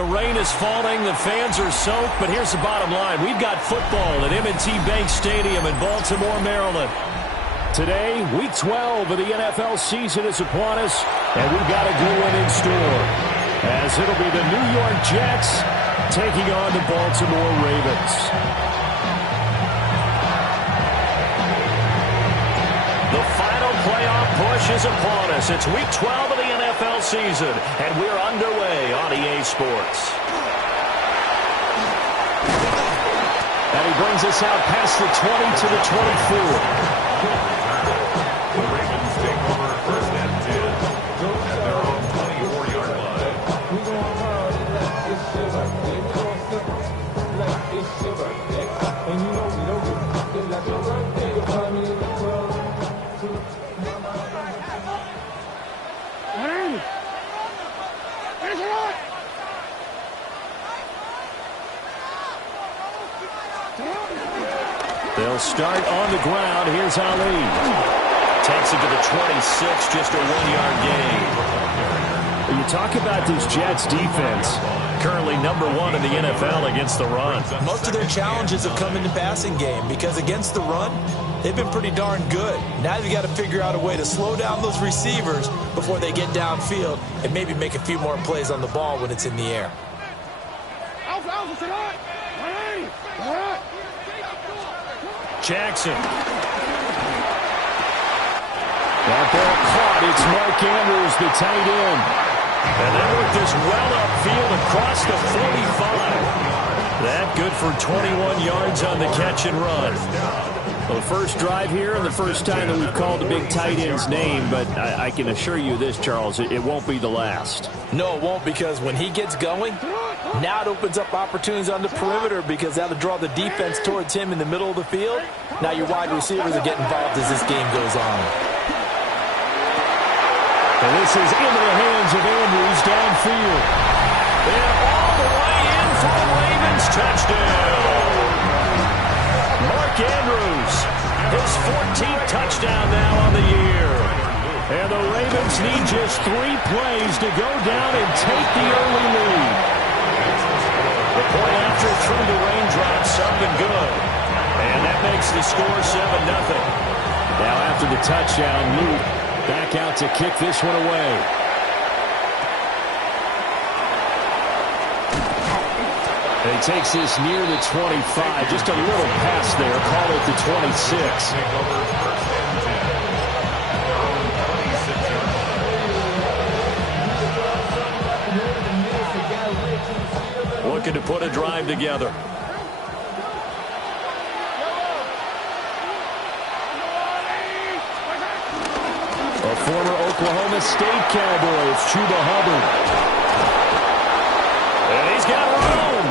the rain is falling, the fans are soaked, but here's the bottom line. We've got football at M&T Bank Stadium in Baltimore, Maryland. Today, Week 12 of the NFL season is upon us, and we've got a good one in store, as it'll be the New York Jets taking on the Baltimore Ravens. The final playoff push is upon us. It's Week 12 of the NFL season, and we're underway on EA Sports. And he brings us out past the 20 to the 24. The Ravens take over first and 10 at their own 24-yard line. They'll start on the ground. Here's Ali. Takes it to the 26, just a 1-yard gain. You talk about this Jets defense, currently number 1 in the NFL against the run. Most of their challenges have come in the passing game because against the run, they've been pretty darn good. Now you've got to figure out a way to slow down those receivers before they get downfield and maybe make a few more plays on the ball when it's in the air. Jackson. That ball caught. It's Mark Andrews, the tight end. And they work this well upfield across the 45. That good for 21 yards on the catch and run. Well, the first drive here and the first time that we've called the big tight end's name, but I can assure you this, Charles, it won't be the last. No, it won't, because when he gets going, now it opens up opportunities on the perimeter because that'll draw the defense towards him in the middle of the field. Now your wide receivers are getting involved as this game goes on. And this is into the hands of Andrews downfield. And all the way in for the Ravens touchdown. Mark Andrews, his 14th touchdown now on the year. And the Ravens need just 3 plays to go down and take the early lead. The point after through the raindrops, something good. And that makes the score 7-0. Now after the touchdown, Luke back out to kick this one away. And he takes this near the 25. Just a little pass there. Call it the 26. Looking to put a drive together. A former Oklahoma State Cowboy, it's Chuba Hubbard. And he's got room.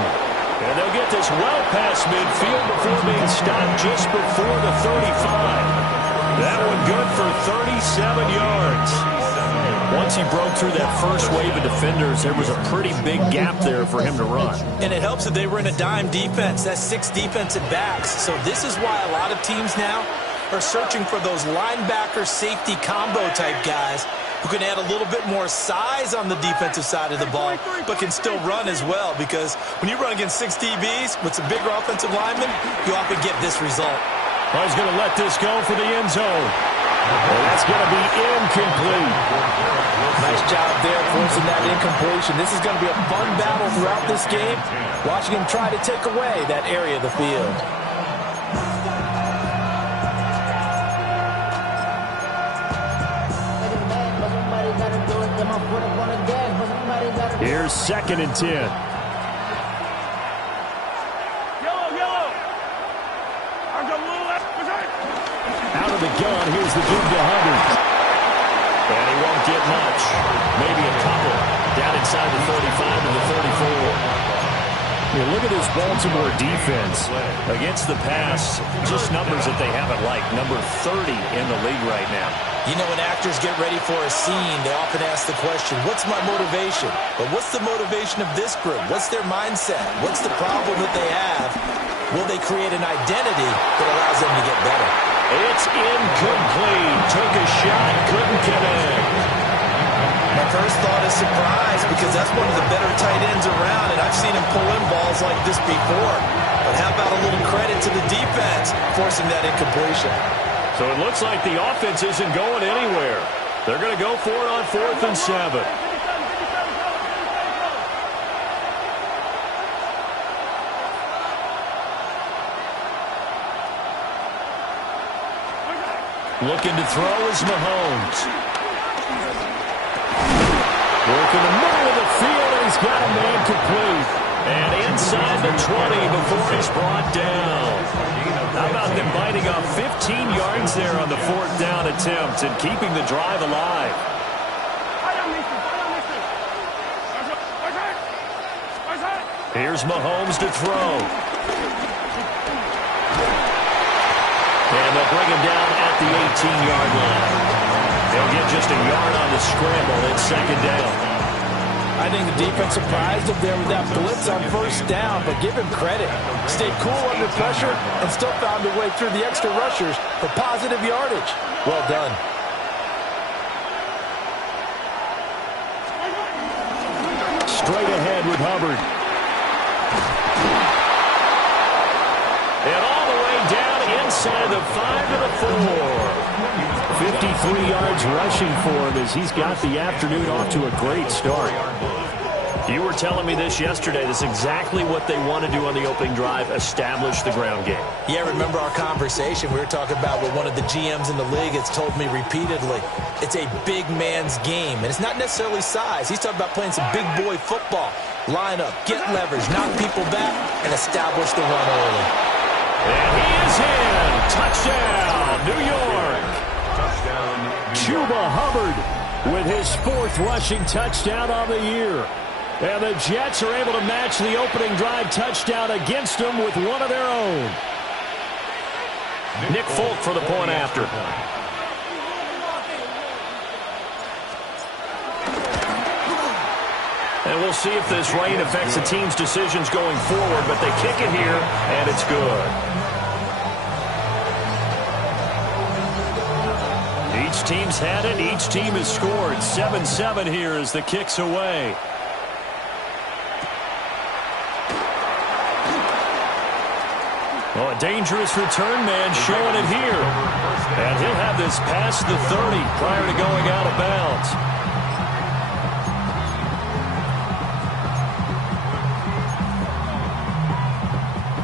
And they'll get this well past midfield before being stopped just before the 35. That one good for 37 yards. Once he broke through that first wave of defenders, there was a pretty big gap there for him to run. And it helps that they were in a dime defense. That's 6 defensive backs. So this is why a lot of teams now are searching for those linebacker safety combo type guys who can add a little bit more size on the defensive side of the ball, but can still run as well, because when you run against 6 DBs with some bigger offensive linemen, you often get this result. Well, he's going to let this go for the end zone. Well, that's going to be incomplete. Nice job there forcing that incompletion. This is going to be a fun battle throughout this game, watching him try to take away that area of the field. Here's 2nd and 10. Out of the gun, here's the give to Hubbard. And he won't get much. Maybe a couple. Down inside the 35 to the 34. You look at this Baltimore defense against the pass. Just numbers that they haven't liked. Number 30 in the league right now. You know, when actors get ready for a scene, they often ask the question, what's my motivation? But what's the motivation of this group? What's their mindset? What's the problem that they have? Will they create an identity that allows them to get better? It's incomplete. Took a shot, couldn't connect. My first thought is surprise because that's one of the better tight ends around, and I've seen him pull in balls like this before. But how about a little credit to the defense forcing that incompletion? So it looks like the offense isn't going anywhere. They're going to go for it on 4th and 7. Looking to throw is Mahomes. Work in the middle of the field, and he's got a man complete. And inside the 20 before he's brought down. How about them biting off 15 yards there on the 4th down attempt and keeping the drive alive? Here's Mahomes to throw. And they'll bring him down at the 18-yard line. They'll get just a yard on the scramble. It's 2nd down. I think the defense surprised him there with that blitz on 1st down, but give him credit. Stayed cool under pressure and still found a way through the extra rushers for positive yardage. Well done. Straight ahead with Hubbard. And all the way down inside the 5 to the 4. 53 yards rushing for him as he's got the afternoon off to a great start. You were telling me this yesterday. This is exactly what they want to do on the opening drive, establish the ground game. Yeah, remember our conversation we were talking about with one of the GMs in the league has told me repeatedly, it's a big man's game. And it's not necessarily size. He's talking about playing some big boy football. Line up, get leverage, knock people back, and establish the run early. And he is in. Touchdown, New York. Chuba Hubbard with his 4th rushing touchdown on the year. And the Jets are able to match the opening drive touchdown against them with one of their own. Nick Folk for the point after. And we'll see if this rain affects the team's decisions going forward, but they kick it here, and it's good. Each team's had it. Each team has scored. 7-7 here as the kick's away. Oh, a dangerous return man showing it here. And he'll have this past the 30 prior to going out of bounds.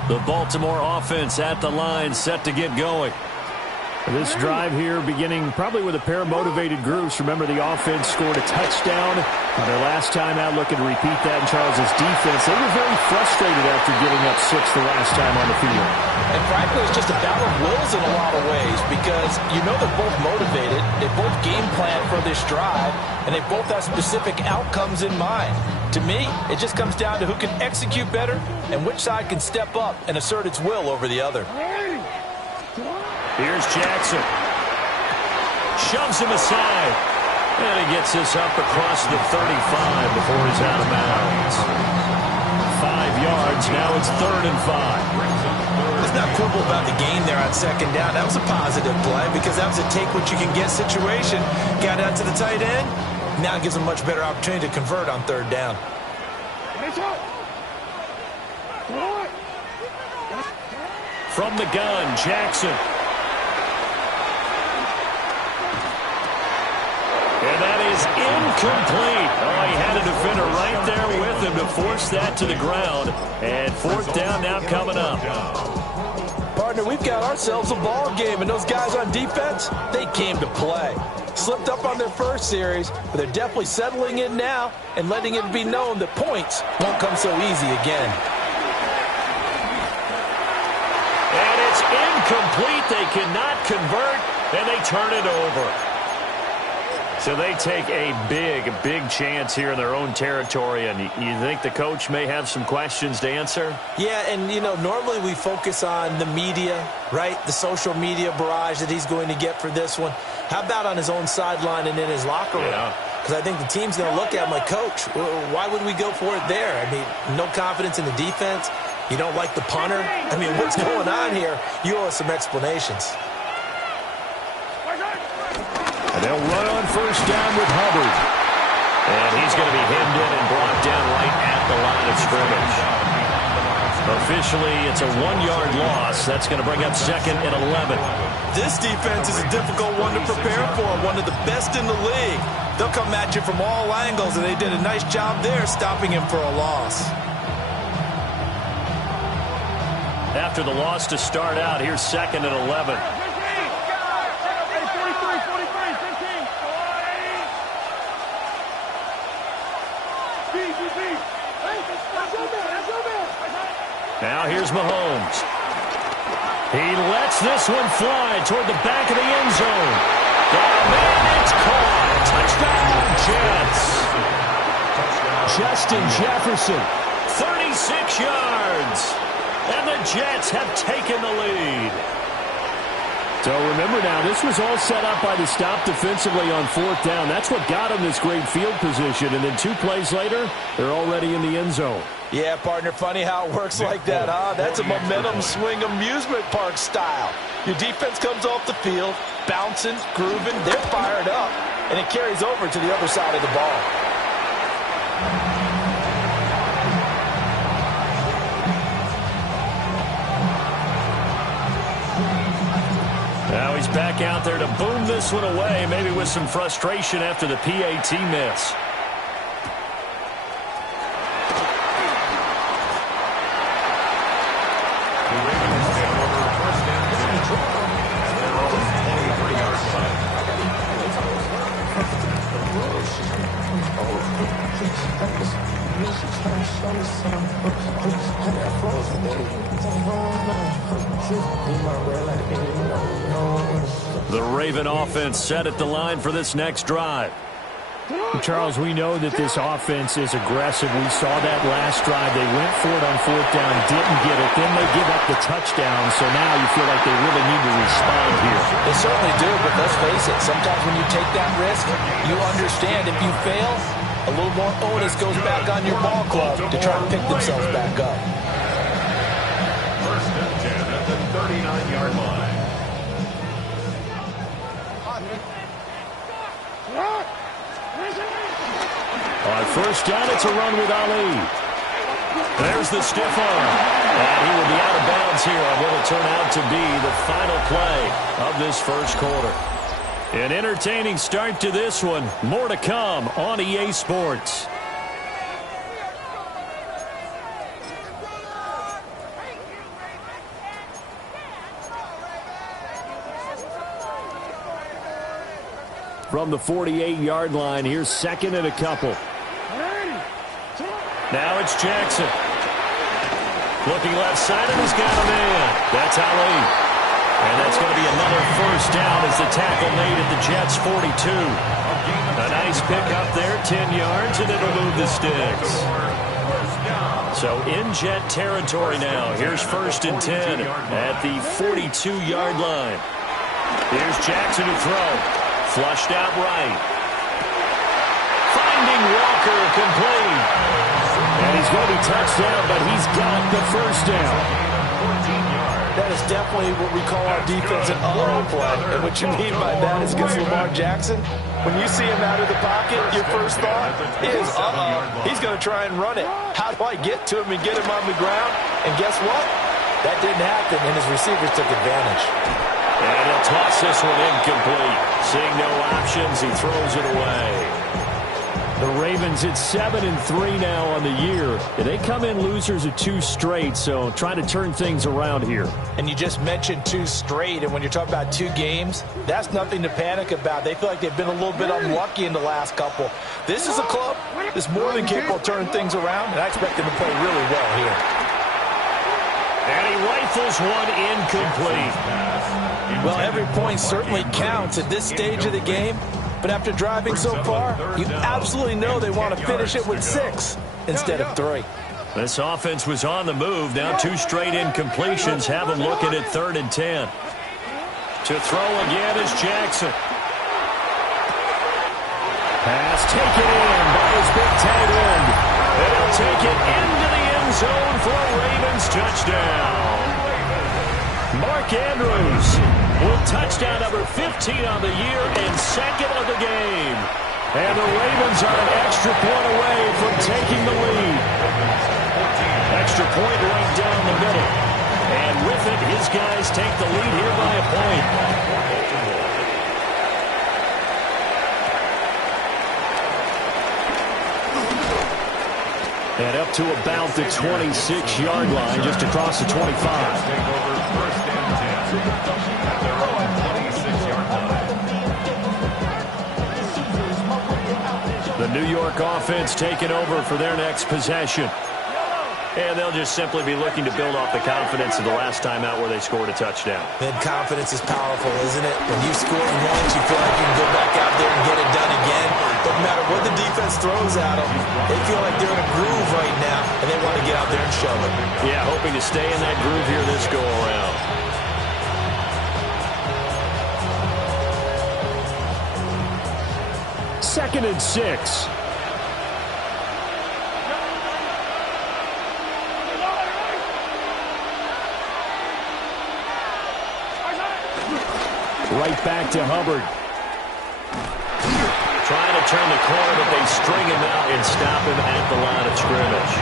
The Baltimore offense at the line, set to get going. This drive here beginning probably with a pair of motivated groups. Remember, the offense scored a touchdown on their last time out. Looking to repeat that in Charles's defense. They were very frustrated after giving up 6 the last time on the field. And frankly, it's just a battle of wills in a lot of ways because you know they're both motivated. They both game plan for this drive, and they both have specific outcomes in mind. To me, it just comes down to who can execute better and which side can step up and assert its will over the other. Here's Jackson. Shoves him aside. And he gets this up across the 35 before he's out of bounds. 5 yards. Now it's 3rd and 5. Let's not quibble about the gain there on 2nd down. That was a positive play because that was a take-what-you-can-get situation. Got out to the tight end. Now it gives him a much better opportunity to convert on 3rd down. From the gun, Jackson. And that is incomplete. Oh, he had a defender right there with him to force that to the ground. And 4th down now coming up. Partner, we've got ourselves a ball game, and those guys on defense, they came to play. Slipped up on their first series, but they're definitely settling in now and letting it be known that points won't come so easy again. And it's incomplete. They cannot convert, and they turn it over. So they take a big chance here in their own territory, and you think the coach may have some questions to answer? Yeah, and, you know, normally we focus on the media, right? The social media barrage that he's going to get for this one. How about on his own sideline and in his locker room? Because I think the team's going to look at him like, Coach, why would we go for it there? I mean, no confidence in the defense. You don't like the punter? I mean, what's going on here? You owe us some explanations. And they'll run on 1st down with Hubbard. And he's going to be hemmed in and brought down right at the line of scrimmage. Officially, it's a 1-yard loss. That's going to bring up 2nd and 11. This defense is a difficult one to prepare for, one of the best in the league. They'll come at you from all angles, and they did a nice job there stopping him for a loss. After the loss to start out, here's 2nd and 11. Now here's Mahomes. He lets this one fly toward the back of the end zone. Got a man, it's caught. Touchdown, Jets. Justin Jefferson, 36 yards. And the Jets have taken the lead. So remember now, this was all set up by the stop defensively on 4th down. That's what got them this great field position. And then 2 plays later, they're already in the end zone. Yeah, partner, funny how it works like that, huh? That's a momentum swing amusement park style. Your defense comes off the field, bouncing, grooving, they're fired up, and it carries over to the other side of the ball. Now he's back out there to boom this one away, maybe with some frustration after the PAT miss. The Raven offense set at the line for this next drive. Charles, we know that this offense is aggressive. We saw that last drive. They went for it on 4th down, didn't get it. Then they give up the touchdown, so now you feel like they really need to respond here. They certainly do, but let's face it, sometimes when you take that risk, you understand if you fail, a little more onus goes back on your ball club to try to pick themselves back up. 1st and 10 at the 39-yard line. On 1st down, it's a run with Ali. There's the stiff arm. And he will be out of bounds here on what will turn out to be the final play of this 1st quarter. An entertaining start to this one. More to come on EA Sports. From the 48-yard line, here's 2nd and a couple. Now it's Jackson. Looking left side, and he's got a man. That's Ali. And that's going to be another 1st down as the tackle made at the Jets' 42. A nice pickup there, 10 yards, and it'll move the sticks. So in Jet territory now. Here's 1st and 10 at the 42-yard line. Here's Jackson to throw. Flushed out right. Finding Walker, complete. And he's going to be touched down, but he's got the 1st down. That is definitely what we call our defense an uh-oh play. And what you mean by that is against Lamar Jackson, when you see him out of the pocket, your first thought is, uh-oh, he's going to try and run it. How do I get to him and get him on the ground? And guess what? That didn't happen, and his receivers took advantage. And he'll toss this one incomplete. Seeing no options, he throws it away. The Ravens at 7-3 now on the year. They come in losers of 2 straight, so trying to turn things around here. And you just mentioned 2 straight, and when you're talking about 2 games, that's nothing to panic about. They feel like they've been a little bit unlucky in the last couple. This is a club that's more than capable of turning things around, and I expect them to play really well here. And he rifles one incomplete. Well, every point certainly counts at this stage of the game. But after driving so far, you absolutely know they want to finish it with 6 instead of 3. This offense was on the move. Now 2 straight incompletions have them looking at 3rd and 10. To throw again is Jackson. Pass taken in by his big tight end. And he'll take it into the end zone for a Ravens touchdown. Mark Andrews with touchdown number 15 on the year and 2nd of the game. And the Ravens are an extra point away from taking the lead. Extra point right down the middle. And with it, his guys take the lead here by a point. And up to about the 26-yard line, just across the 25. Take over first and 10 at their own 26-yard line. The New York offense taking over for their next possession. And they'll just simply be looking to build off the confidence of the last time out where they scored a touchdown. Man, confidence is powerful, isn't it? When you score once, you feel like you can go back out there and get it done again. Doesn't matter what the defense throws at them. They feel like they're in a groove right now, and they want to get out there and show it. Yeah, hoping to stay in that groove here this go-around. Second and 6. Right back to Hubbard. Trying to turn the corner, but they string him out and stop him at the line of scrimmage.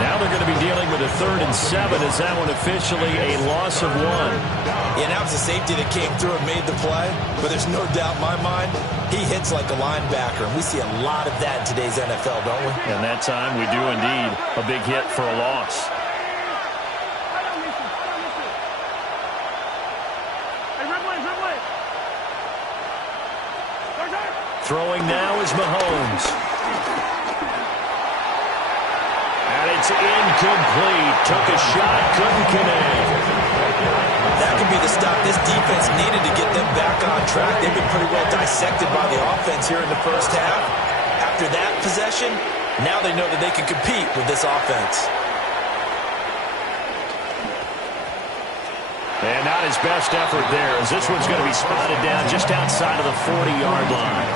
Now they're going to be dealing with a 3rd and 7. Is that one officially a loss of 1? Yeah, that was a safety that came through and made the play, but there's no doubt in my mind, he hits like a linebacker, and we see a lot of that in today's NFL, don't we? And that time we do indeed a big hit for a loss. Throwing now is Mahomes. And it's incomplete. Took a shot, couldn't connect. That could be the stop this defense needed to get them back on track. They've been pretty well dissected by the offense here in the first half. After that possession, now they know that they can compete with this offense. And not his best effort there, as this one's going to be spotted down just outside of the 40-yard line.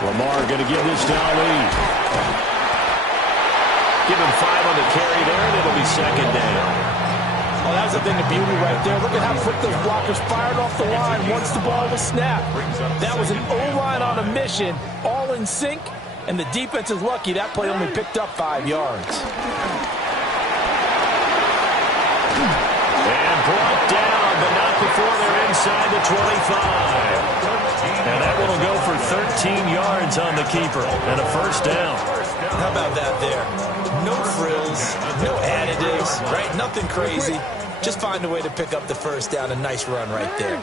Lamar going to give this to Ali. Give him 5 on the carry there, and it'll be second down. Oh, that's the thing of beauty right there. Look at how quick those blockers fired off the line once the ball was snapped. That was an O-line on a mission, all in sync, and the defense is lucky that play only picked up 5 yards. And brought down, but not before they're inside the 25. And that one will go for 13 yards on the keeper and a first down. How about that there? No frills, no additives, right? Nothing crazy. Just find a way to pick up the first down. A nice run right there.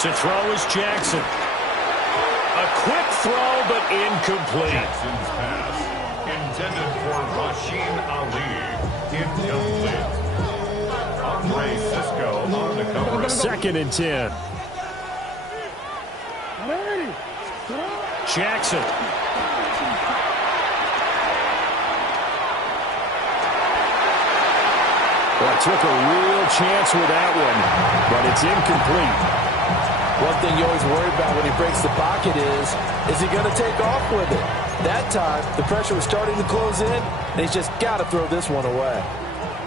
To throw is Jackson. A quick throw, but incomplete. Jackson's pass intended for Rasheen Ali. Incomplete. Andre Cisco on the cover. Second and 10. Jackson. Well, took a real chance with that one, but it's incomplete. One thing you always worry about when he breaks the pocket is he going to take off with it? That time, the pressure was starting to close in, and he's just got to throw this one away.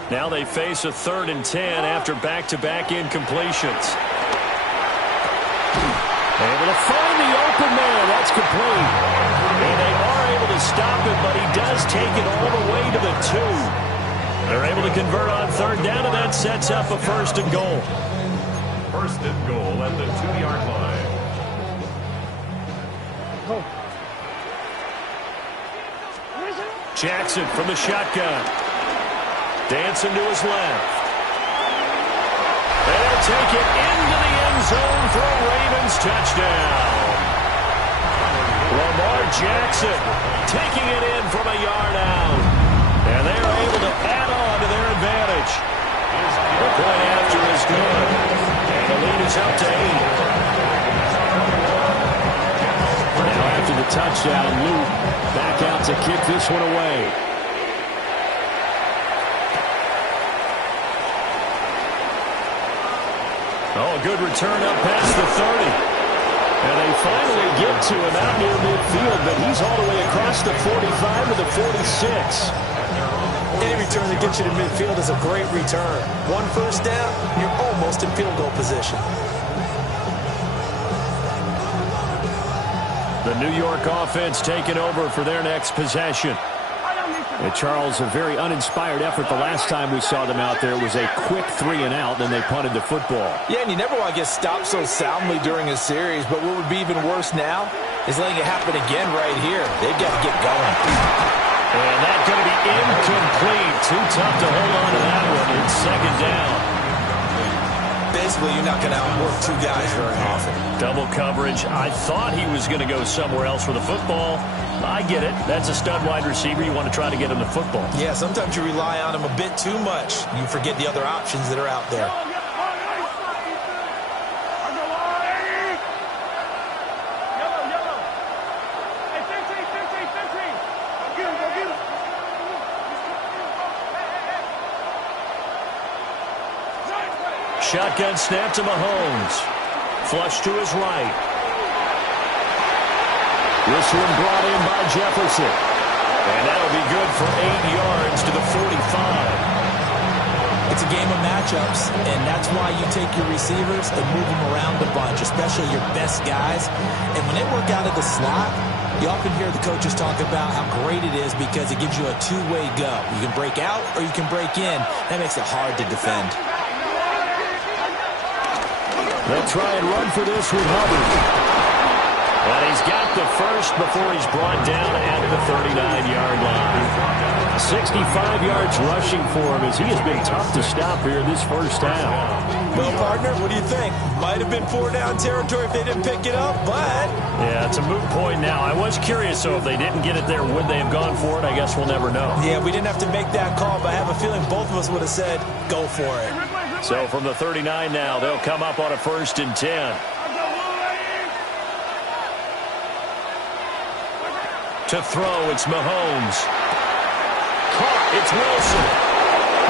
Now they face a 3rd and 10 after back-to-back incompletions. Able to find the open man. That's complete. And they are able to stop it, but he does take it all the way to the 2. They're able to convert on 3rd down, and that sets up a 1st and goal. 1st and goal at the 2-yard line. Jackson from the shotgun. Dancing to his left. And they'll take it into the end zone for a Ravens touchdown. Lamar Jackson taking it in from a yard out. And they're able to add on to their advantage. The point after is good. And the lead is up to 8. Now after the touchdown, Luke back out to kick this one away. Oh, good return up past the 30. And they finally get to him out near midfield, but he's all the way across the 45 to the 46. Any return that gets you to midfield is a great return. One first down, you're almost in field goal position. The New York offense taking over for their next possession. And Charles, a very uninspired effort the last time we saw them out there was a quick 3-and-out, then they punted the football. Yeah, and you never want to get stopped so soundly during a series, but what would be even worse now is letting it happen again right here. They've got to get going. And that's going to be incomplete. Too tough to hold on to that one. It's second down. Basically, you're not going to outwork two guys very often. Double coverage. I thought he was going to go somewhere else for the football. I get it. That's a stud wide receiver. You want to try to get him the football. Yeah, sometimes you rely on him a bit too much. You forget the other options that are out there. Shotgun snap to Mahomes. Flush to his right. This one brought in by Jefferson. And that'll be good for 8 yards to the 45. It's a game of matchups, and that's why you take your receivers and move them around a bunch, especially your best guys. And when they work out of the slot, you often hear the coaches talk about how great it is because it gives you a two-way go. You can break out or you can break in. That makes it hard to defend. They'll try and run for this with Hubbard. And he's got the first before he's brought down at the 39-yard line. 65 yards rushing for him as he has been tough to stop here this first half. Well, partner, what do you think? Might have been 4-down territory if they didn't pick it up, but... Yeah, it's a moot point now. I was curious, so if they didn't get it there, would they have gone for it? I guess we'll never know. Yeah, we didn't have to make that call, but I have a feeling both of us would have said, go for it. So from the 39 now, they'll come up on a 1st and 10. To throw, it's Mahomes. Caught, it's Wilson.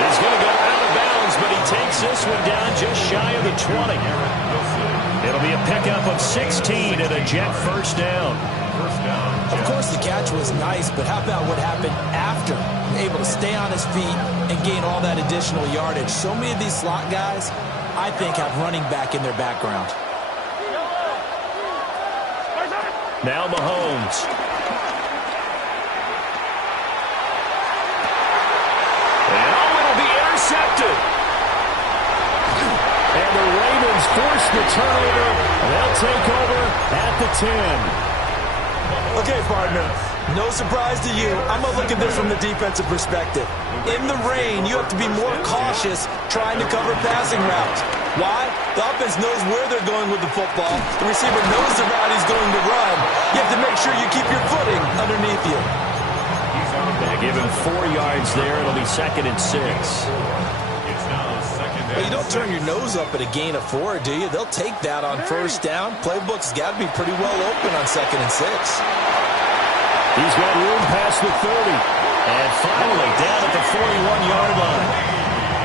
He's going to go out of bounds, but he takes this one down just shy of the 20. It'll be a pickup of 16 and a Jet first down. Of course, the catch was nice, but how about what happened after? Able to stay on his feet and gain all that additional yardage. So many of these slot guys, I think, have running back in their background. Now Mahomes. Intercepted. And the Ravens force the turnover. They'll take over at the 10. Okay, partner. No surprise to you. I'm going to look at this from the defensive perspective. In the rain, you have to be more cautious trying to cover passing routes. Why? The offense knows where they're going with the football. The receiver knows the route he's going to run. You have to make sure you keep your footing underneath you. They give him 4 yards there. It'll be 2nd and 6. Well, you don't turn your nose up at a gain of 4, do you? They'll take that on first down. Playbook's got to be pretty well open on 2nd and 6. He's got room past the 30. And finally down at the 41-yard line.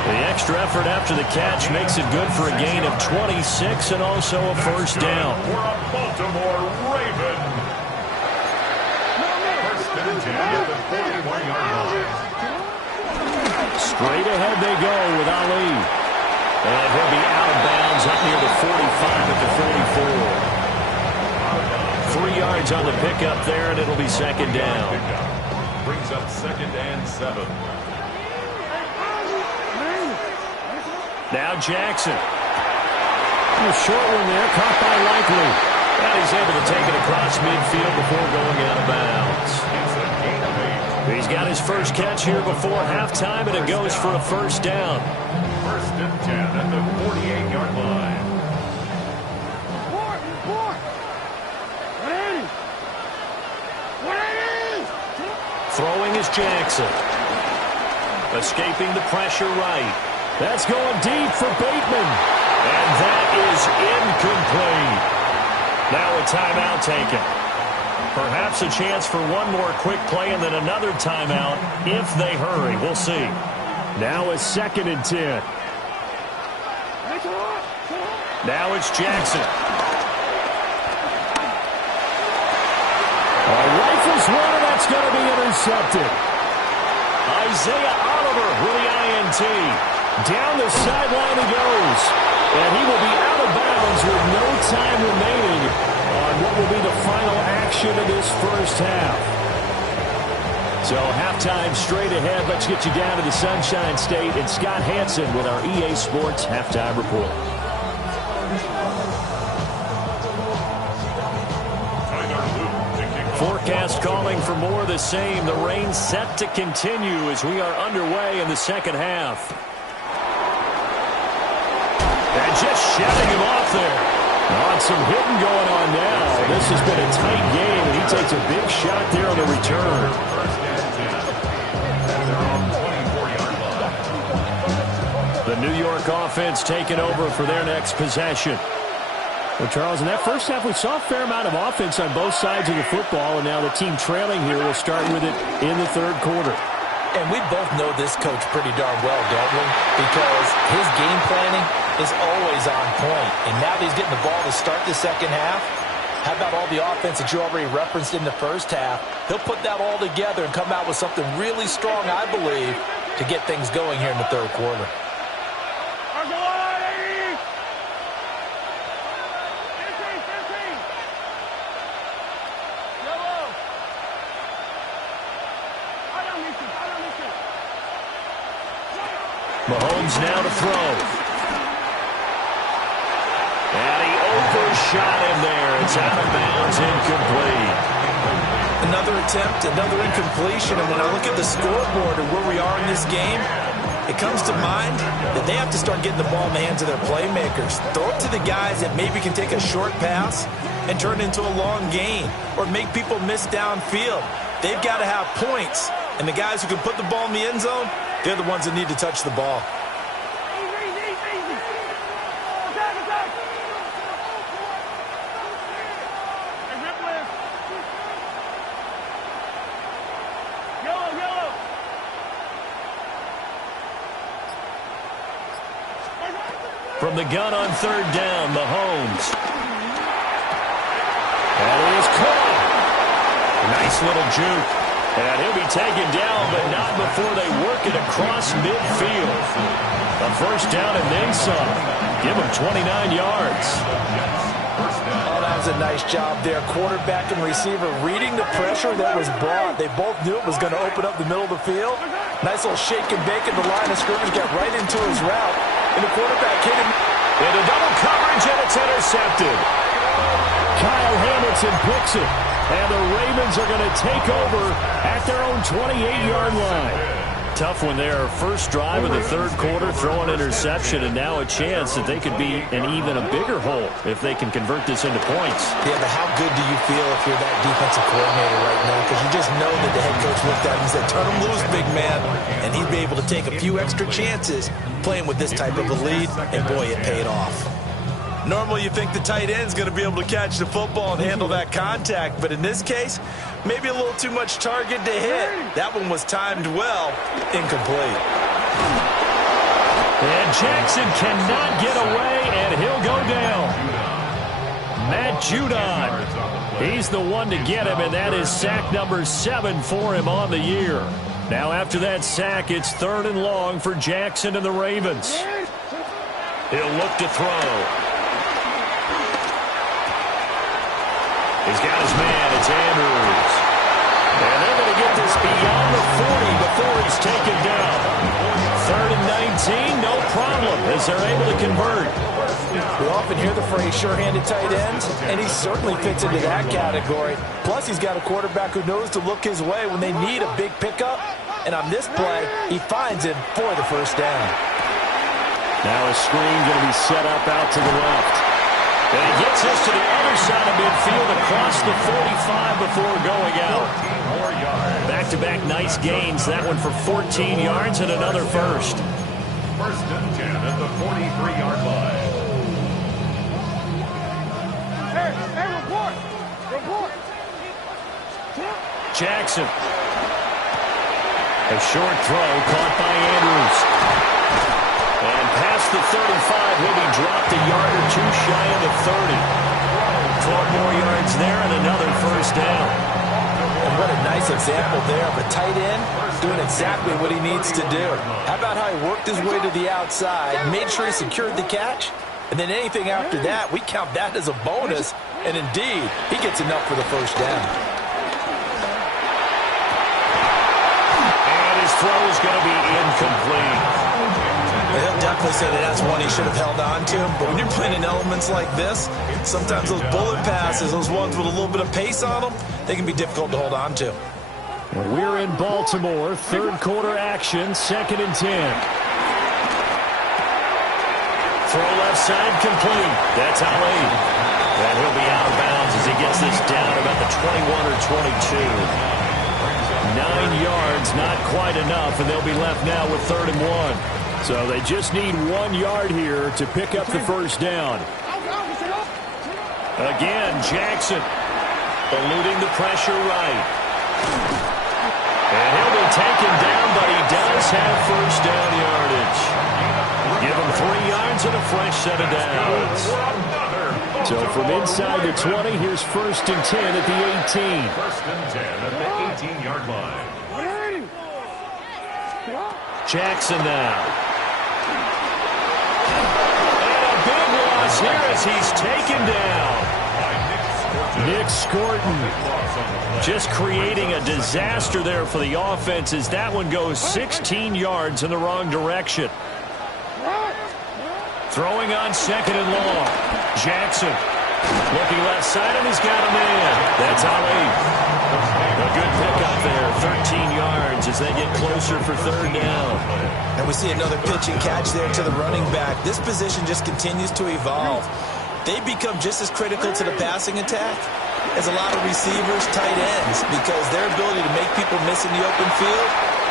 The extra effort after the catch makes it good for a gain of 26 and also a first down. For a Baltimore Raven. First and 10 at the 41-yard line. Straight ahead they go with Ali. And he'll be out of bounds up near the 45 at the 44. 3 yards on the pickup there, and it'll be 2nd down. Brings up 2nd and 7. Now Jackson. A short one there, caught by Likely. And he's able to take it across midfield before going out of bounds. He's got his first catch here before halftime, and it goes for a first down. 1st and 10 at the 48-yard line. Throwing is Jackson. Escaping the pressure right. That's going deep for Bateman. And that is incomplete. Now a timeout taken. Perhaps a chance for one more quick play and then another timeout if they hurry. We'll see. Now a 2nd and 10. Now it's Jackson. Rifles one, and that's going to be intercepted. Isaiah Oliver with the INT. Down the sideline he goes. And he will be out of bounds with no time remaining on what will be the final action of this first half. So halftime straight ahead. Let's get you down to the Sunshine State and Scott Hansen with our EA Sports Halftime Report. Forecast calling for more of the same. The rain set to continue as we are underway in the second half. And just shutting him off there. On some hitting going on now. This has been a tight game, and he takes a big shot there on the return. The New York offense taking over for their next possession. Well, Charles, in that first half, we saw a fair amount of offense on both sides of the football, and now the team trailing here will start with it in the third quarter. And we both know this coach pretty darn well, don't we? Because his game planning is always on point. And now that he's getting the ball to start the second half, how about all the offense that you already referenced in the first half? He'll put that all together and come out with something really strong, I believe, to get things going here in the third quarter. Mahomes now to throw. And he overshot him there. It's out of bounds, incomplete. Another attempt, another incompletion. And when I look at the scoreboard and where we are in this game, it comes to mind that they have to start getting the ball in the hands of their playmakers. Throw it to the guys that maybe can take a short pass and turn it into a long gain or make people miss downfield. They've got to have points. And the guys who can put the ball in the end zone, they're the ones that need to touch the ball. From the gun on third down, Mahomes. And he is caught. Nice little juke. And he'll be taken down, but not before they work it across midfield. A first down and then some. Give him 29 yards. Oh, that was a nice job there. Quarterback and receiver reading the pressure that was brought. They both knew it was going to open up the middle of the field. Nice little shake and bake in the line of scrimmage. Got right into his route. And the quarterback hit him. Into double coverage, and it's intercepted. Kyle Hamilton picks it. And the Ravens are going to take over at their own 28-yard line. Tough one there. First drive of the third quarter, throw an interception, and now a chance that they could be in even a bigger hole if they can convert this into points. Yeah, but how good do you feel if you're that defensive coordinator right now? Because you just know that the head coach looked at him and said, turn him loose, big man. And he'd be able to take a few extra chances playing with this type of a lead, and boy, it paid off. Normally you think the tight end's going to be able to catch the football and handle that contact, but in this case, maybe a little too much target to hit. That one was timed well, incomplete. And Jackson cannot get away, and he'll go down. Matt Judon, he's the one to get him, and that is sack number 7 for him on the year. Now after that sack, it's third and long for Jackson and the Ravens. He'll look to throw. He's got his man. It's Andrews. And they're going to get this beyond the 40 before he's taken down. Third and 19, no problem, as they're able to convert. We often hear the phrase sure-handed tight ends, and he certainly fits into that category. Plus, he's got a quarterback who knows to look his way when they need a big pickup. And on this play, he finds him for the first down. Now a screen going to be set up out to the left. And he gets us to the other side of midfield across the 45 before going out. Back-to-back nice gains. That one for 14 yards and another first. First and 10 at the 43-yard line. Hey, report. Jackson. A short throw caught by Andrews. And past the 35 He'll be dropped a yard or two shy of the 30. 12 more yards there and another first down. And what a nice example there of a tight end doing exactly what he needs to do. How about how he worked his way to the outside, made sure he secured the catch, and then anything after that, we count that as a bonus. And indeed, he gets enough for the first down. And his throw is going to be incomplete. He'll definitely say that that's one he should have held on to. But when you're playing in elements like this, sometimes those bullet passes, those ones with a little bit of pace on them, they can be difficult to hold on to. We're in Baltimore, third quarter action, 2nd and 10. Throw left side complete. That's Ali. And he'll be out of bounds as he gets this down about the 21 or 22. 9 yards, not quite enough, and they'll be left now with 3rd and 1. So they just need 1 yard here to pick up the first down. Again, Jackson eluding the pressure right. And he'll be taken down, but he does have first down yardage. Give him 3 yards and a fresh set of downs. So from inside the 20, here's 1st and 10 at the 18. 1st and 10 at the 18-yard line. Jackson now. And a big loss here as he's taken down. Nick Scorton just creating a disaster there for the offense as that one goes 16 yards in the wrong direction. Throwing on 2nd and long. Jackson looking left side, and he's got a man. That's Ali. A good pickup there, 13 yards as they get closer for 3rd down. And we see another pitch and catch there to the running back. This position just continues to evolve. They become just as critical to the passing attack as a lot of receivers, tight ends, because their ability to make people miss in the open field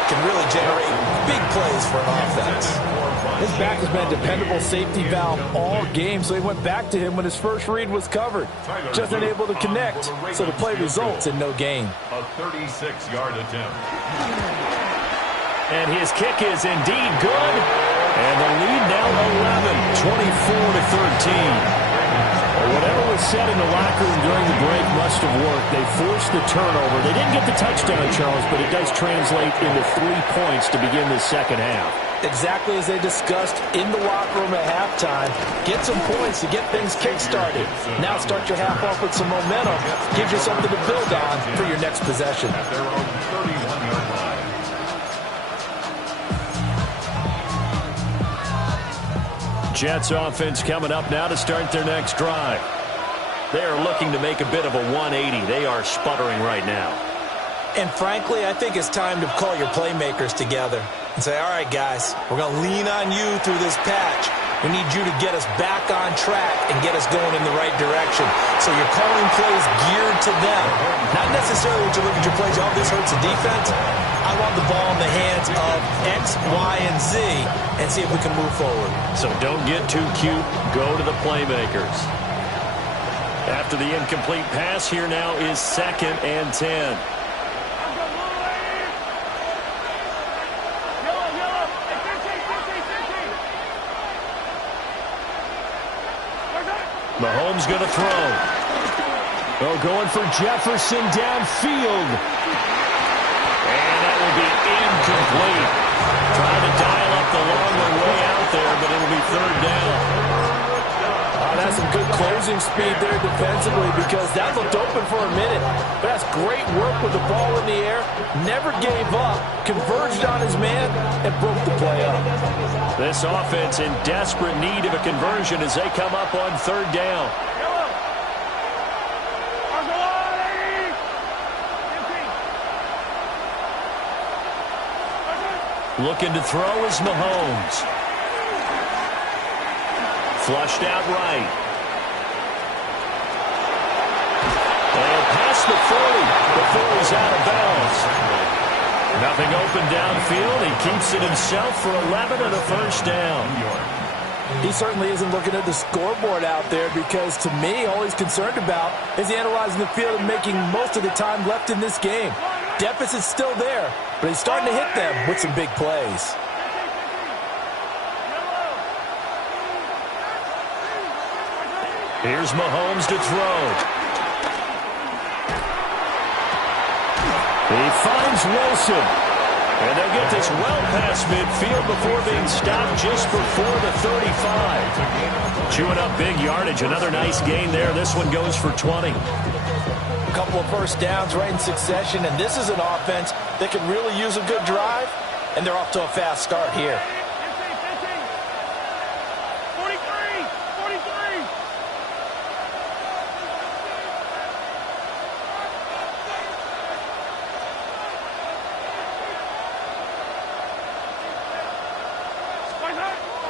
can really generate big plays for an offense. His back has been a dependable safety valve all game, so he went back to him when his first read was covered. Just unable to connect, so the play results in no gain. A 36-yard attempt. And his kick is indeed good. And the lead now 11, 24-13. Whatever was said in the locker room during the break must have worked. They forced the turnover. They didn't get the touchdown, Charles, but it does translate into 3 points to begin the second half. Exactly as they discussed in the locker room at halftime. Get some points to get things kick-started. Now start your half off with some momentum. Gives you something to build on for your next possession. At their own 31-yard line. Jets offense coming up now to start their next drive. They are looking to make a bit of a 180. They are sputtering right now. And frankly, I think it's time to call your playmakers together and say, all right, guys, we're going to lean on you through this patch. We need you to get us back on track and get us going in the right direction. So you're calling plays geared to them. Not necessarily that you look at your plays, oh, this hurts the defense. I want the ball in the hands of X, Y, and Z and see if we can move forward. So don't get too cute. Go to the playmakers. After the incomplete pass, here now is 2nd and 10. Mahomes going to throw. Oh, going for Jefferson downfield. And that will be incomplete. Trying to dial up the long way out there, but it'll be 3rd down. Oh, that's some good closing speed there defensively because that looked open for a minute. But that's great work with the ball in the air. Never gave up. Converged on his man and broke the play up. This offense in desperate need of a conversion as they come up on 3rd down. Looking to throw is Mahomes. Flushed out right. And past the 40 before he's out of bounds. Nothing open downfield. He keeps it himself for 11 and a first down. He certainly isn't looking at the scoreboard out there because, to me, all he's concerned about is analyzing the field and making most of the time left in this game. Deficit's still there, but he's starting to hit them with some big plays. Here's Mahomes to throw. He finds Wilson. And they'll get this well past midfield before being stopped just before the 35. Chewing up big yardage. Another nice gain there. This one goes for 20. A couple of first downs right in succession, and this is an offense that can really use a good drive, and they're off to a fast start here. 43.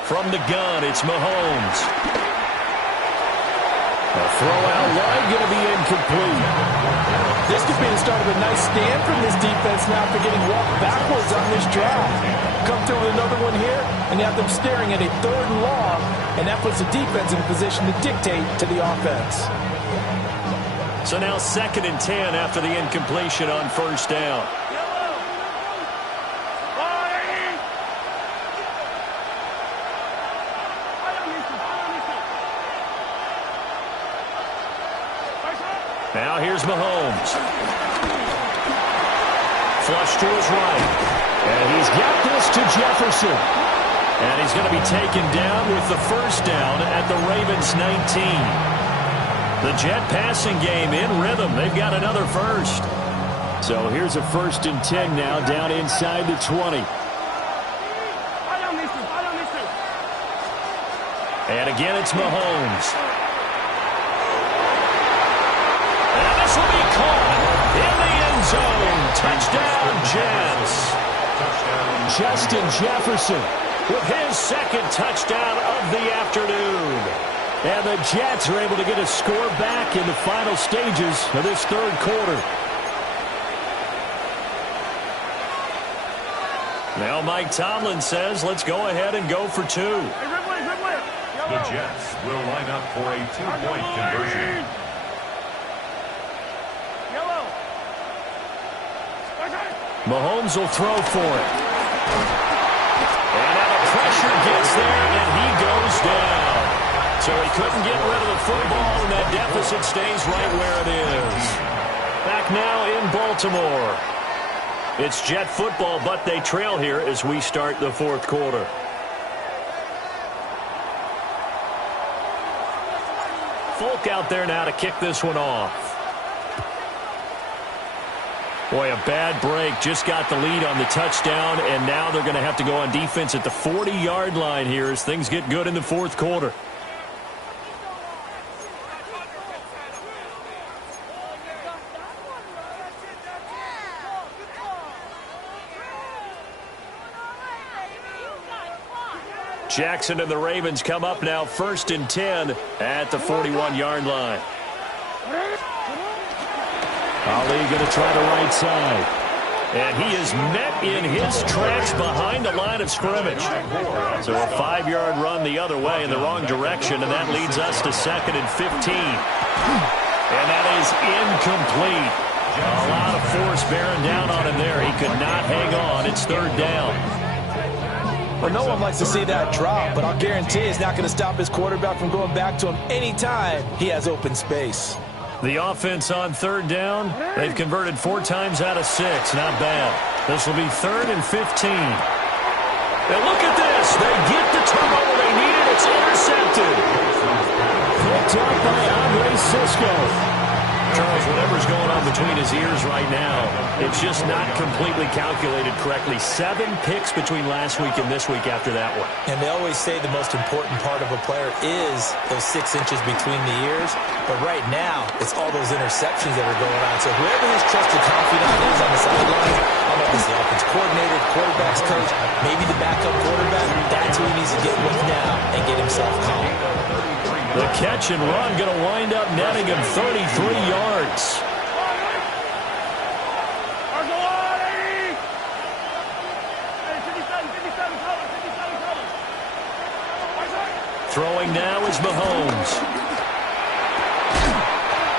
From the gun, it's Mahomes. A throw out wide, going to be incomplete. This could be the start of a nice stand from this defense now after getting walked backwards on this drive. Come through with another one here, and you have them staring at a 3rd and long, and that puts the defense in a position to dictate to the offense. So now 2nd and 10 after the incompletion on first down. Now here's Mahomes. Flush to his right. And he's got this to Jefferson. And he's going to be taken down with the first down at the Ravens 19. The Jet passing game in rhythm. They've got another first. So here's a 1st and 10 now down inside the 20. And again it's Mahomes. Will be caught in the end zone. Touchdown, Jets. Justin Jefferson with his 2nd touchdown of the afternoon. And the Jets are able to get a score back in the final stages of this 3rd quarter. Now Mike Tomlin says, let's go ahead and go for 2. The Jets will line up for a 2-point conversion. Mahomes will throw for it. And now the pressure gets there, and he goes down. So he couldn't get rid of the football, and that deficit stays right where it is. Back now in Baltimore. It's Jet football, but they trail here as we start the 4th quarter. Folk out there now to kick this one off. Boy, a bad break. Just got the lead on the touchdown, and now they're going to have to go on defense at the 40-yard line here as things get good in the 4th quarter. Jackson and the Ravens come up now 1st and 10 at the 41-yard line. Ali going to try the right side. And he is met in his tracks behind the line of scrimmage. So a 5-yard run the other way in the wrong direction, and that leads us to 2nd and 15. And that is incomplete. A lot of force bearing down on him there. He could not hang on. It's 3rd down. Well, no one likes to see that drop, but I'll guarantee it's not going to stop his quarterback from going back to him anytime he has open space. The offense on 3rd down, they've converted 4 times out of 6. Not bad. This will be 3rd and 15. And look at this. They get the turnover they needed. It's intercepted. Picked up by Andre Cisco. Charles, whatever's going on between his ears right now, it's just not completely calculated correctly. 7 picks between last week and this week after that one. And they always say the most important part of a player is those 6 inches between the ears. But right now, it's all those interceptions that are going on. So whoever his trusted confidant is on the sidelines, I don't know if it's the offense coordinator, quarterback's coach, maybe the backup quarterback, that's who he needs to get with now and get himself calm. The catch and run going to wind up netting him 33 yards. Throwing now is Mahomes.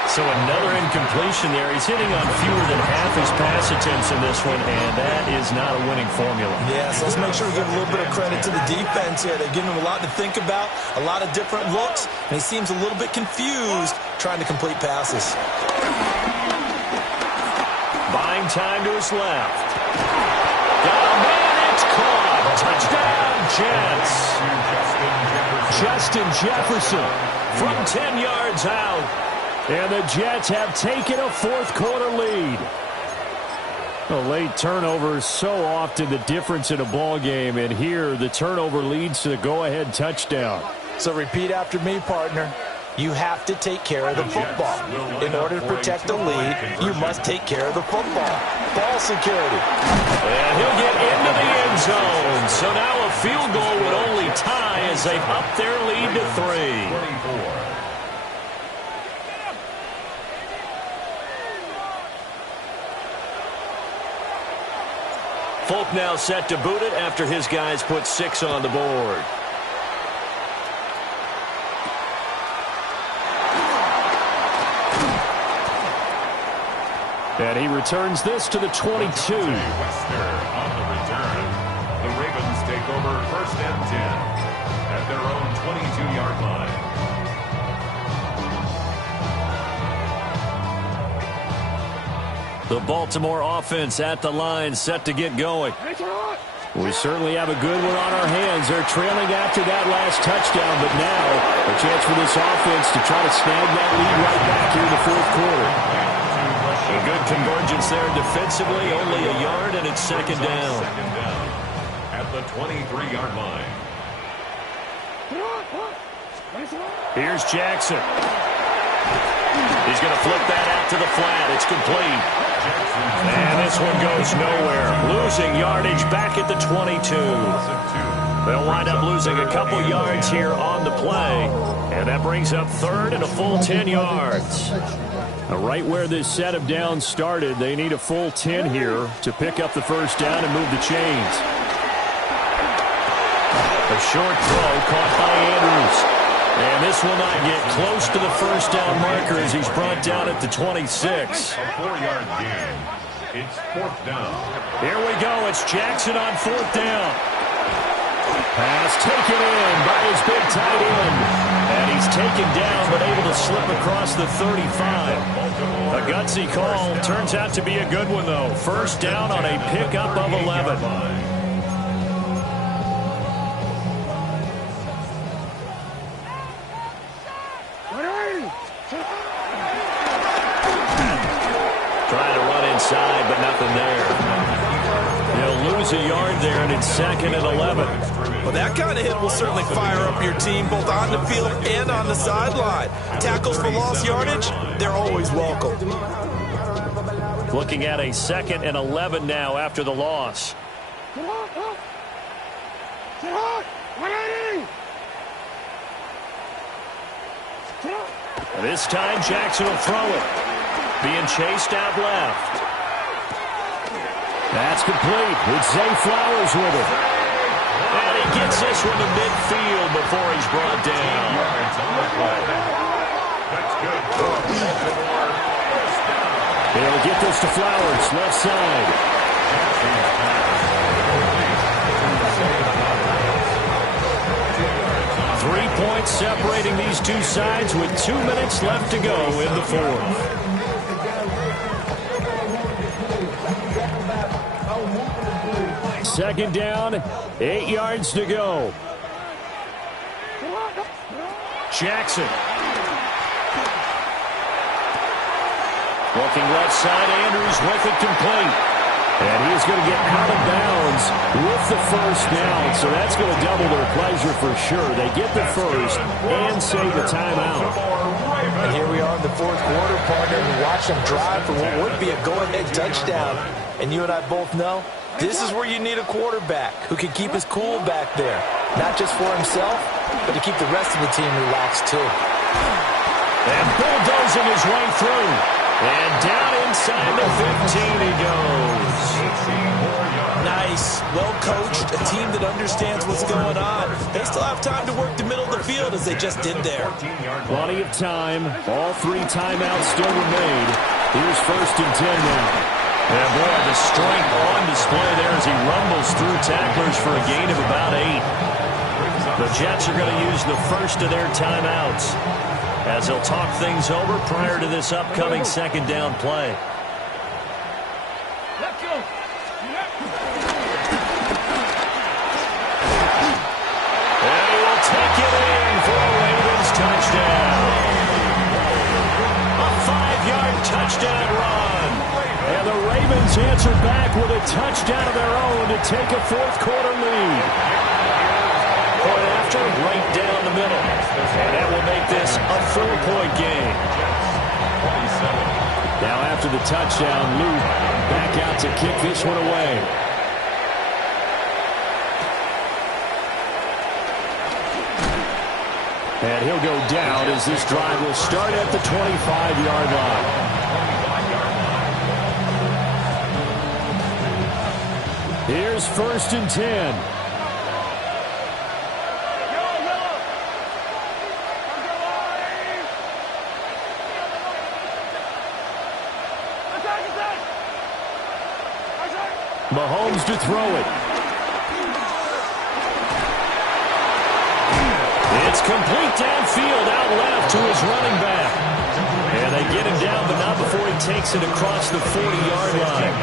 So another incompletion there. He's hitting on fewer than half his pass attempts in this one, and that is not a winning formula. Yes, let's make sure we give a little bit of credit to the defense here. They're giving him a lot to think about, a lot of different looks, and he seems a little bit confused trying to complete passes. Buying time to his left. Got a man, it's caught. Touchdown, Jets. Justin Jefferson from 10 yards out. And the Jets have taken a fourth-quarter lead. A late turnover is so often the difference in a ball game, and here the turnover leads to the go-ahead touchdown. So repeat after me, partner. You have to take care of the football. In order to protect the lead, you must take care of the football. Ball security. And he'll get into the end zone. So now a field goal would only tie as they've upped their lead to 3. Folk now set to boot it after his guys put 6 on the board. And he returns this to the 22. Wester on the return. The Ravens take over first and 10 at their own 22-yard line. The Baltimore offense at the line, set to get going. We certainly have a good one on our hands. They're trailing after that last touchdown, but now a chance for this offense to try to snag that lead right back here in the fourth quarter. A good convergence there defensively, only a yard, and it's second down. At the 23-yard line. Here's Jackson. He's going to flip that out to the flat. It's complete. And this one goes nowhere. Losing yardage back at the 22. They'll wind up losing a couple yards here on the play. And that brings up third and a full 10 yards. Now, right where this set of downs started, they need a full 10 here to pick up the first down and move the chains. A short throw caught by Andrews. And this will not get close to the first down marker as he's brought down at the 26. A 4-yard gain. It's fourth down. Here we go. It's Jackson on fourth down. Pass taken in by his big tight end. And he's taken down but able to slip across the 35. A gutsy call. Turns out to be a good one, though. First down on a pickup of 11. Trying to run inside, but nothing there. They'll lose a yard there, and it's second and 11. Well, that kind of hit will certainly fire up your team, both on the field and on the sideline. Tackles for lost yardage, they're always welcome. Looking at a second and 11 now after the loss. This time, Jackson will throw it. Being chased out left. That's complete. It's Zay Flowers with it. And he gets this one to midfield before he's brought down. They'll get this to Flowers, left side. 3 points separating these two sides with 2 minutes left to go in the fourth. Second down, 8 yards to go. Jackson. Looking left side, Andrews with it complete. And he's going to get out of bounds with the first down, so that's going to double their pleasure for sure. They get the first and save the timeout. And here we are in the fourth quarter, partner, and watch them drive for what would be a go-ahead touchdown. And you and I both know this is where you need a quarterback who can keep his cool back there, not just for himself, but to keep the rest of the team relaxed too. And bulldozing his way through. And down inside the 15 he goes. Nice Nice, well-coached, a team that understands what's going on. They still have time to work the middle of the field as they just did there. Plenty of time. All 3 timeouts still remain. Here's 1st and 10 now. Yeah, boy, the strength on display there as he rumbles through tacklers for a gain of about 8. The Jets are going to use the first of their timeouts as they'll talk things over prior to this upcoming 2nd down play. Let's go. And he will take it in for a Ravens touchdown. A 5-yard touchdown run. And the Ravens answer back with a touchdown of their own to take a 4th quarter lead. Point after, right down the middle. And that will make this a 4-point game. Now after the touchdown, Luke back out to kick this one away. And he'll go down as this drive will start at the 25-yard line. Here's 1st and 10. Mahomes to throw it. It's complete downfield, out left to his running back. And they get him down, but not before he takes it across the 40-yard line.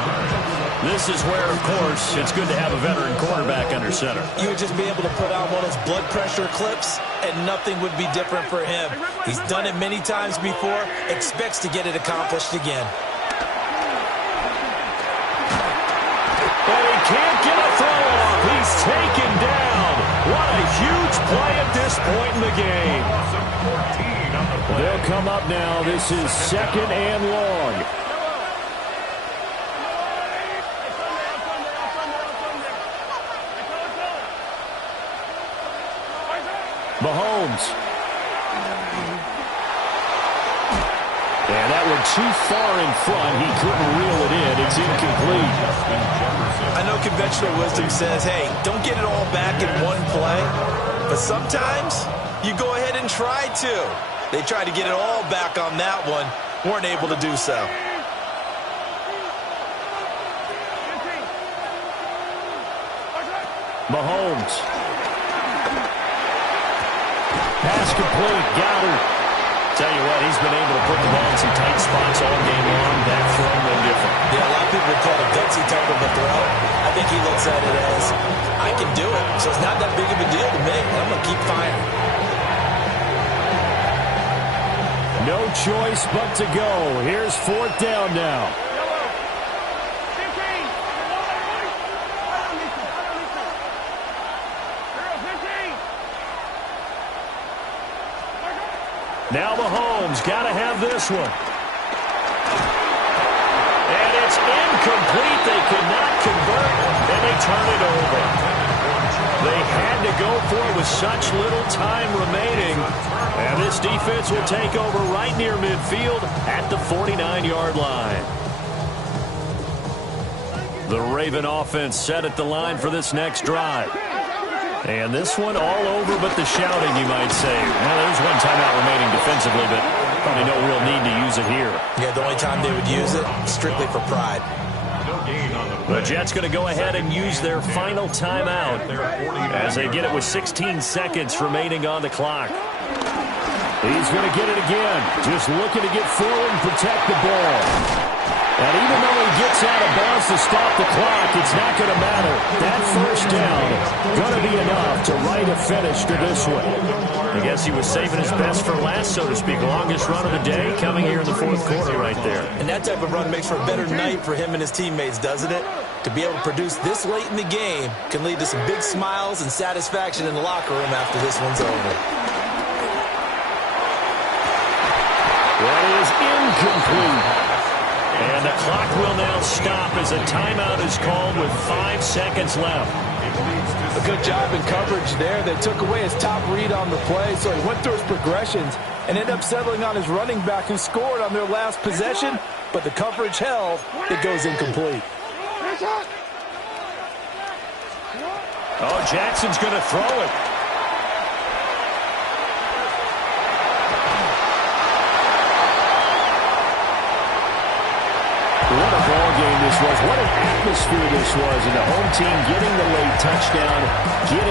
This is where, of course, it's good to have a veteran quarterback under center. You would just be able to put on one of those blood pressure clips, and nothing would be different for him. He's done it many times before, expects to get it accomplished again. Can't get a throw off. He's taken down. What a huge play at this point in the game. They'll come up now. This is 2nd and long. Mahomes. And that one too far in front. He couldn't reel it in. It's incomplete. I know conventional wisdom says, hey, don't get it all back in one play. But sometimes you go ahead and try to. They tried to get it all back on that one. Weren't able to do so. Mahomes. Pass complete. Goddard. Tell you what, he's been able to put the ball in some tight spots all game long. That throw, no different. Yeah, a lot of people would call it a gutsy type of a throw. I think he looks at it as, I can do it, so it's not that big of a deal to me. I'm going to keep firing. No choice but to go. Here's 4th down now. Now Mahomes got to have this one. And it's incomplete. They could not convert, and they turn it over. They had to go for it with such little time remaining. And this defense will take over right near midfield at the 49-yard line. The Raven offense set at the line for this next drive. And this one all over but the shouting, you might say. Well, there's one timeout remaining defensively, but probably no real need to use it here. Yeah, the only time they would use it, strictly for pride. The Jets going to go ahead and use their final timeout as they get it with 16 seconds remaining on the clock. He's going to get it again. Just looking to get forward and protect the ball. And even though he gets out of bounds to stop the clock, it's not going to matter. That 1st down going to be enough to write a finish to this one. I guess he was saving his best for last, so to speak. Longest run of the day coming here in the 4th quarter right there. And that type of run makes for a better night for him and his teammates, doesn't it? To be able to produce this late in the game can lead to some big smiles and satisfaction in the locker room after this one's over. That is incomplete. And the clock will now stop as a timeout is called with 5 seconds left. A good job in coverage there. They took away his top read on the play, so he went through his progressions and ended up settling on his running back who scored on their last possession, but the coverage held. It goes incomplete. Oh, Jackson's going to throw it. What a ball game this was. What an atmosphere this was. And the home team getting the late touchdown, getting